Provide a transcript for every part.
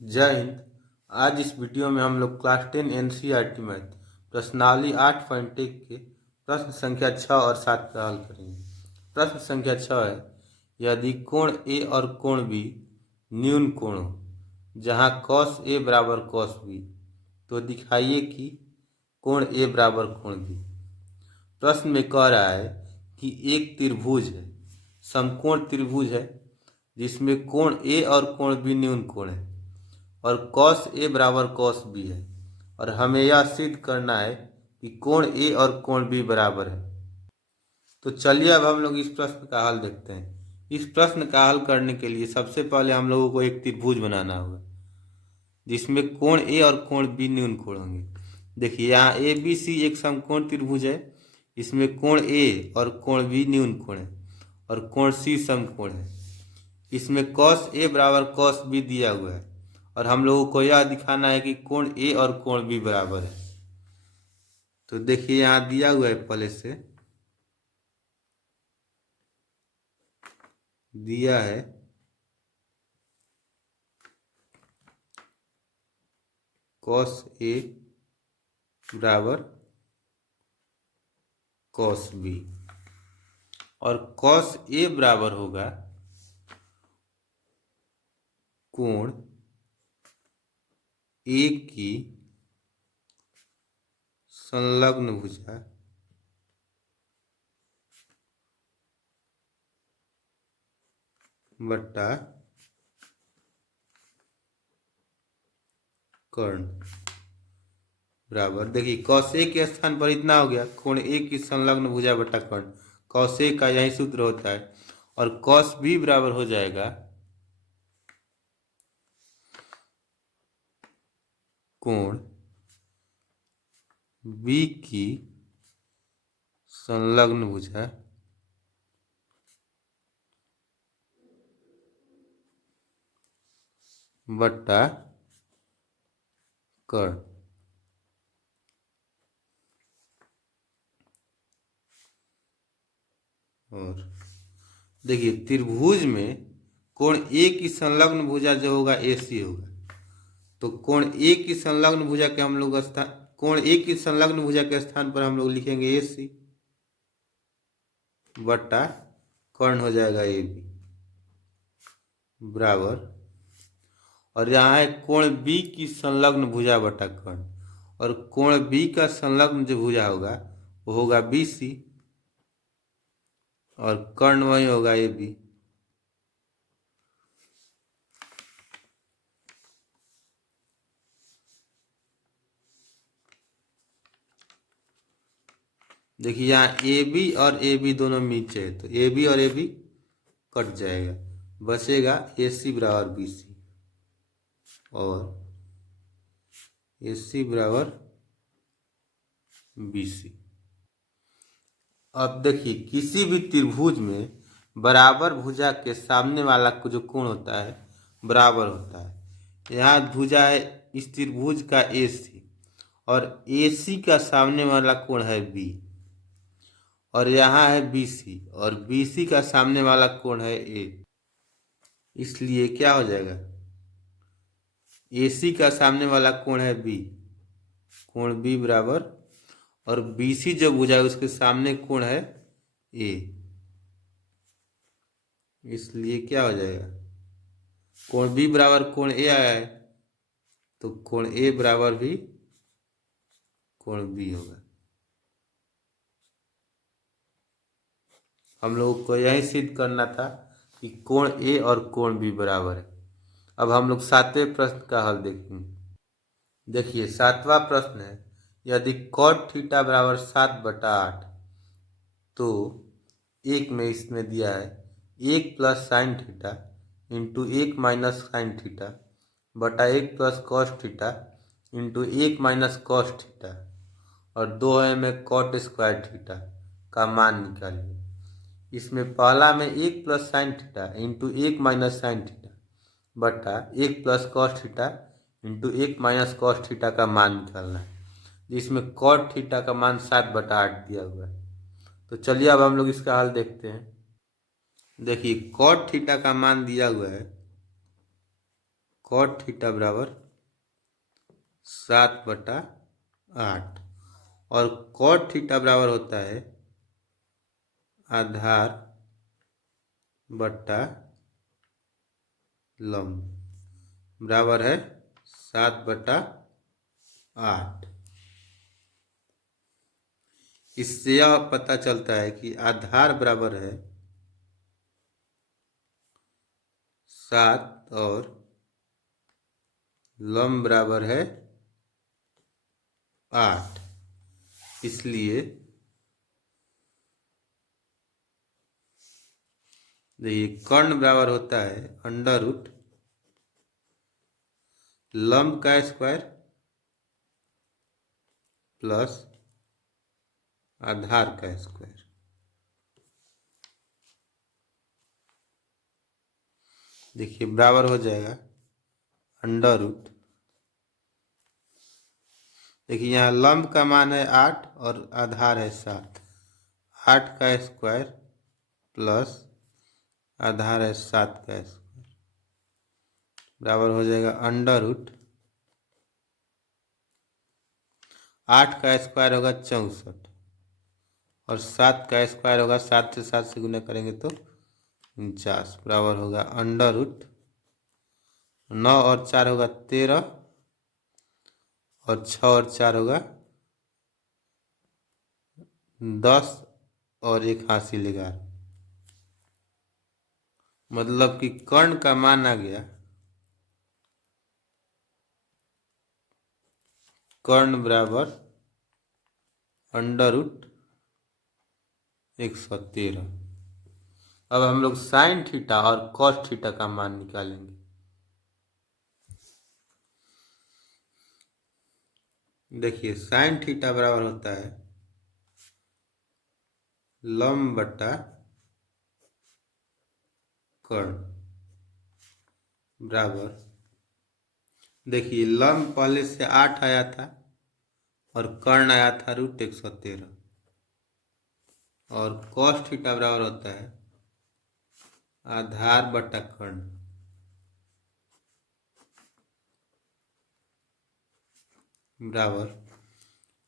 जय हिंद। आज इस वीडियो में हम लोग क्लास 10 एनसीईआरटी मैथ प्रश्नावली 8.1 के प्रश्न संख्या 6 और 7 का हल करेंगे। प्रश्न संख्या 6 है, यदि कोण ए और कोण बी न्यून कोण हो जहाँ cos ए बराबर cos बी, तो दिखाइए कि कोण ए बराबर कोण बी। प्रश्न में कह रहा है कि एक त्रिभुज है, समकोण त्रिभुज है, जिसमें कोण ए और कोण बी न्यून कोण है और cos ए बराबर cos बी है, और हमें यह सिद्ध करना है कि कोण ए और कोण बी बराबर है। तो चलिए अब हम लोग इस प्रश्न का हल देखते हैं। इस प्रश्न का हल करने के लिए सबसे पहले हम लोगों को एक त्रिभुज बनाना होगा जिसमें कोण ए और कोण बी न्यून कोण होंगे। देखिए यहाँ ए बी सी एक समकोण त्रिभुज है, इसमें कोण ए और कोण बी न्यून कोण है और कोण सी समकोण है। इसमें cos ए बराबर cos बी दिया हुआ है और हम लोगों को यह दिखाना है कि कोण ए और कोण बी बराबर है। तो देखिए यहाँ दिया हुआ है, पहले से दिया है cos ए बराबर cos बी और cos ए बराबर होगा कोण ए की संलग्न भुजा बट्टा कर्ण बराबर, देखिए cos ए के स्थान पर इतना हो गया, कोण ए की संलग्न भुजा बट्टा कर्ण। cos ए का यही सूत्र होता है और cos बी बराबर हो जाएगा कोण बी की संलग्न भुजा बट्टा कर्ण। और देखिए त्रिभुज में कोण ए की संलग्न भुजा जो होगा ए सी होगा, तो कोण ए की संलग्न भुजा के हम लोग कोण ए की संलग्न भुजा के स्थान पर हम लोग लिखेंगे ए सी बट्टा कर्ण हो जाएगा ए बी बराबर, और यहाँ है कोण बी की संलग्न भुजा बटा कर्ण, और कोण बी का संलग्न जो भुजा होगा वो होगा बी सी और कर्ण वही होगा ए बी। देखिए यहाँ ए बी और ए बी दोनों नीचे है, तो ए बी और ए बी कट जाएगा, बचेगा ए सी बराबर बी सी और ए सी बराबर बी सी। अब देखिए किसी भी त्रिभुज में बराबर भुजा के सामने वाला जो कोण होता है बराबर होता है। यहाँ भुजा है इस त्रिभुज का ए सी और ए सी का सामने वाला कोण है बी, और यहाँ है बी सी और बी सी का सामने वाला कोण है ए। इसलिए क्या हो जाएगा, ए सी का सामने वाला कोण है बी, कोण बी बराबर, और बी सी जो भुजा है उसके सामने कोण है ए, इसलिए क्या हो जाएगा, कोण बी बराबर कोण ए आया है तो कोण ए बराबर भी कोण बी होगा। हम लोगों को यही सिद्ध करना था कि कोण ए और कोण बी बराबर है। अब हम लोग 7वें प्रश्न का हल देखेंगे। देखिए 7वां प्रश्न है, यदि cot थीटा बराबर 7/8, तो एक में इसमें दिया है 1 plus sine theta into 1 minus sine theta बटा 1 plus cos theta into 1 minus cos theta, और 2 है में कॉट स्क्वायर थीटा का मान निकालिए। इसमें पहला में 1 plus sine theta into 1 minus sine theta बटा 1 plus cos theta into 1 minus cos theta का मान निकालना है, जिसमें कॉट थीटा का मान 7/8 दिया हुआ है। तो चलिए अब हम लोग इसका हल देखते हैं। देखिए कॉट थीटा का मान दिया हुआ है कॉट थीटा बराबर 7/8 और कॉट थीटा बराबर होता है आधार बट्टा लंब बराबर है 7/8। इससे यह पता चलता है कि आधार बराबर है 7 और लंब बराबर है 8। इसलिए देखिए कर्ण बराबर होता है अंडर रूट लंब का स्क्वायर प्लस आधार का स्क्वायर। देखिए बराबर हो जाएगा अंडर रूट, देखिए यहाँ लंब का मान है 8 और आधार है 7, 8 का स्क्वायर प्लस आधार है 7 का स्क्वायर बराबर हो जाएगा अंडर रूट 8 का स्क्वायर होगा 64 और 7 का स्क्वायर होगा 7 से 7 से गुना करेंगे तो 49 बराबर होगा अंडर रूट 9 और 4 होगा 13 और 6 और 4 होगा 10 और 1 हासिल 11, मतलब कि कर्ण का मान आ गया कर्ण बराबर अंडर रूट 113। अब हम लोग साइन थीटा और कॉस थीटा का मान निकालेंगे। देखिए साइन थीटा बराबर होता है लंब बट्टा कर्ण बराबर, देखिए लंब पहले से 8 आया था और कर्ण आया था √113 और कॉस थीटा बराबर होता है आधार बट्टा कर्ण बराबर,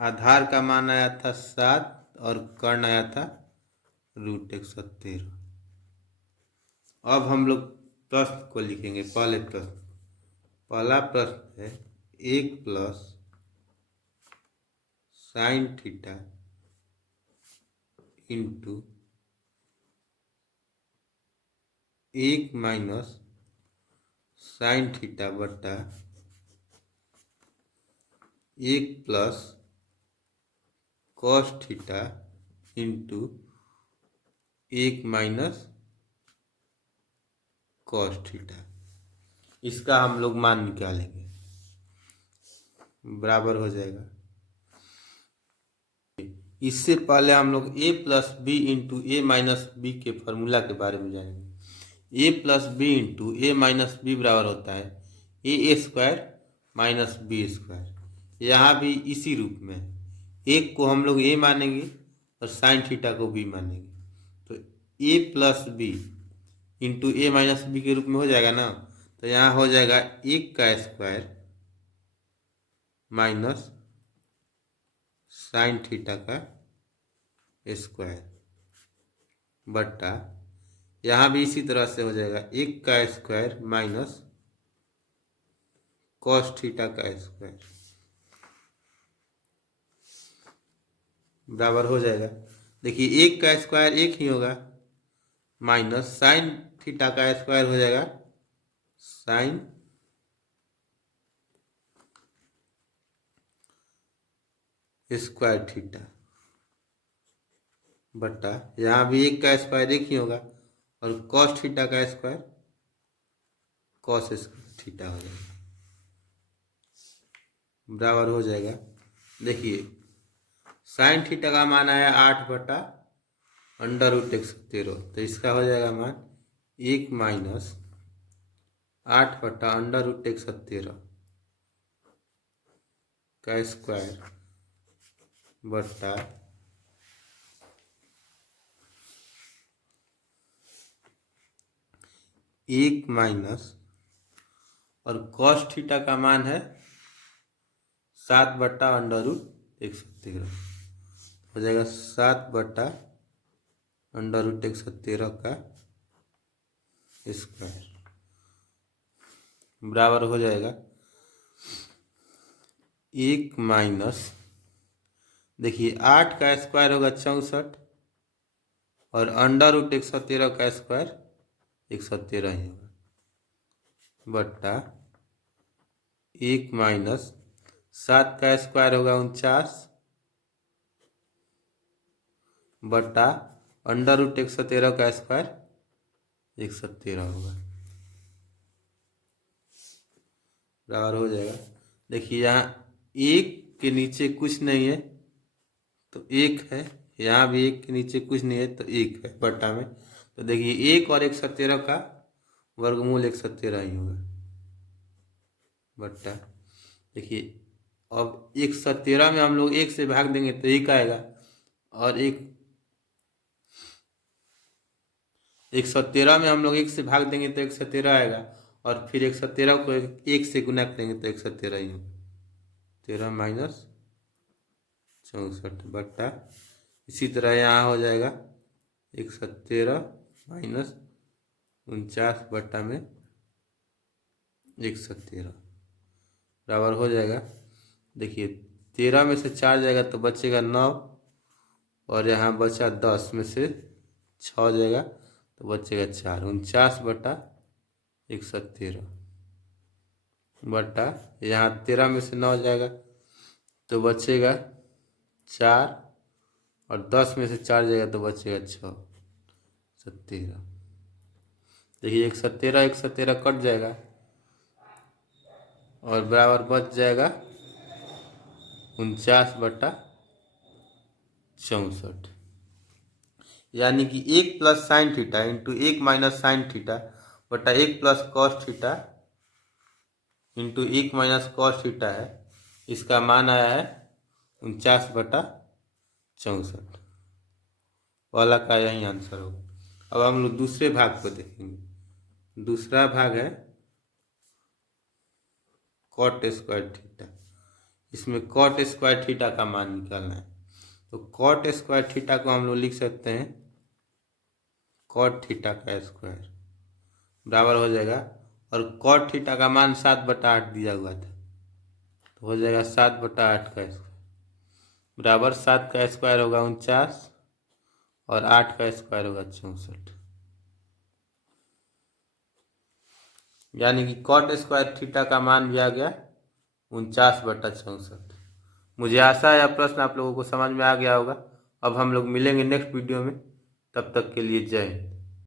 आधार का मान आया था 7 और कर्ण आया था √113। अब हम लोग प्रश्न को लिखेंगे। पहला प्रश्न है 1 plus sine theta into 1 minus sine theta बट्टा 1 plus cos theta into 1 minus cos theta, इसका हम लोग मान निकालेंगे। बराबर हो जाएगा, इससे पहले हम लोग a plus b into a minus b के फॉर्मूला के बारे में जानेंगे। a plus b into a minus b बराबर होता है a² माइनस बी स्क्वायर। यहाँ भी इसी रूप में एक को हम लोग a मानेंगे और साइन थीटा को b मानेंगे, तो a plus b into a minus b के रूप में हो जाएगा ना, तो यहाँ हो जाएगा 1 का स्क्वायर माइनस साइन थीटा का स्क्वायर बट्टा, यहाँ भी इसी तरह से हो जाएगा 1 का स्क्वायर माइनस कॉस थीटा का स्क्वायर बराबर हो जाएगा। देखिए 1 का स्क्वायर 1 ही होगा माइनस साइन थीटा का स्क्वायर हो जाएगा साइन स्क्वायर थीटा बट्टा, यहाँ भी 1 का स्क्वायर 1 ही होगा और कॉस थीटा का स्क्वायर कॉस थीटा हो जाएगा बराबर हो जाएगा। देखिए साइन थीटा का मान आया 8/√113, तो इसका हो जाएगा मान 1 माइनस 8/√113 का स्क्वायर बट्टा 1 माइनस और कॉस थीटा का मान है 7/√113 हो जाएगा। 7/√113 का स्क्वायर बराबर हो जाएगा 1 माइनस, देखिए 8 का स्क्वायर होगा 64 और √113 का स्क्वायर 113 ही होगा बट्टा 1 माइनस 7 का स्क्वायर होगा 49 बट्टा √113 का स्क्वायर 113 होगा बराबर हो जाएगा। देखिए यहाँ एक के नीचे कुछ नहीं है तो एक है, यहाँ भी एक के नीचे कुछ नहीं है तो एक है बट्टा में। तो देखिए 1 और 113 का वर्गमूल 113 ही होगा बट्टा। देखिए अब 113 में हम लोग 1 से भाग देंगे तो 1 आएगा और 113 में हम लोग 1 से भाग देंगे तो 113 आएगा और फिर 113 को 1 से गुना करेंगे तो 113 ही होगा। 13 माइनस 64 बट्टा, इसी तरह यहाँ हो जाएगा 113 माइनस 49 बट्टा में 113 बराबर हो जाएगा। देखिए 13 में से 4 जाएगा तो बचेगा 9 और यहाँ बचा 10 में से 6 जाएगा तो बचेगा 4। 49/113 बट्टा यहाँ 13 में से 9 जाएगा तो बचेगा 4 और 10 में से 4 जाएगा तो बचेगा 6, 17। देखिए 117 कट जाएगा और बराबर बच जाएगा 49/64, यानी कि 1 plus sine theta into 1 minus sine theta बटा 1 plus cos theta into 1 minus cos theta है। इसका मान आया है 49/64 वाला का यही आंसर होगा। अब हम लोग दूसरे भाग को देखेंगे। दूसरा भाग है कॉट स्क्वायर थीटा। इसमें कॉट स्क्वायर थीटा का मान निकालना है। तो कॉट स्क्वायर थीटा को हम लोग लिख सकते हैं कॉट थीटा का स्क्वायर बराबर हो जाएगा, और कॉट थीटा का मान 7/8 दिया हुआ था तो हो जाएगा 7/8 का स्क्वायर बराबर 7 का स्क्वायर होगा 49 और 8 का स्क्वायर होगा 64, यानी कि कॉट स्क्वायर थीटा का मान भी आ गया 49/64। मुझे आशा है यह प्रश्न आप लोगों को समझ में आ गया होगा। अब हम लोग मिलेंगे नेक्स्ट वीडियो में, तब तक के लिए जय हिंद।